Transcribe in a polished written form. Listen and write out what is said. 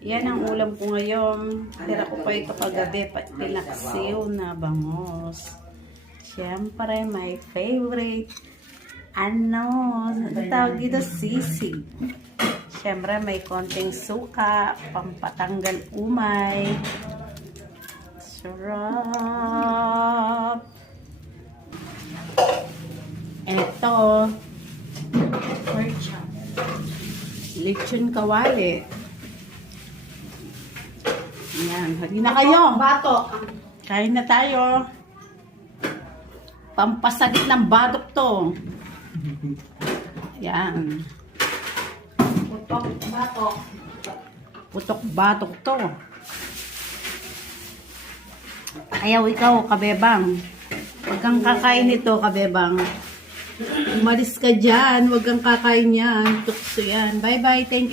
Yan ang ulam ko ngayon. Tira ko pa ito kagabi. Pinaksiw na bangos. Siyempre, my favorite. Ano tawag dito? Sisig. Siyempre, may konting suka. Pampatanggal umay. Sarap. Ito. Lechon kawali. Yan. Hali na kayo. Bato. Kain na tayo. Pampasagit ng batok to. Yan. Putok. Bato. Putok batok to. Ayaw ikaw, kabebang. Huwag kang kakain nito, kabebang. Umalis ka dyan. Huwag kang kakain yan. Tukso yan. Bye-bye. Thank you.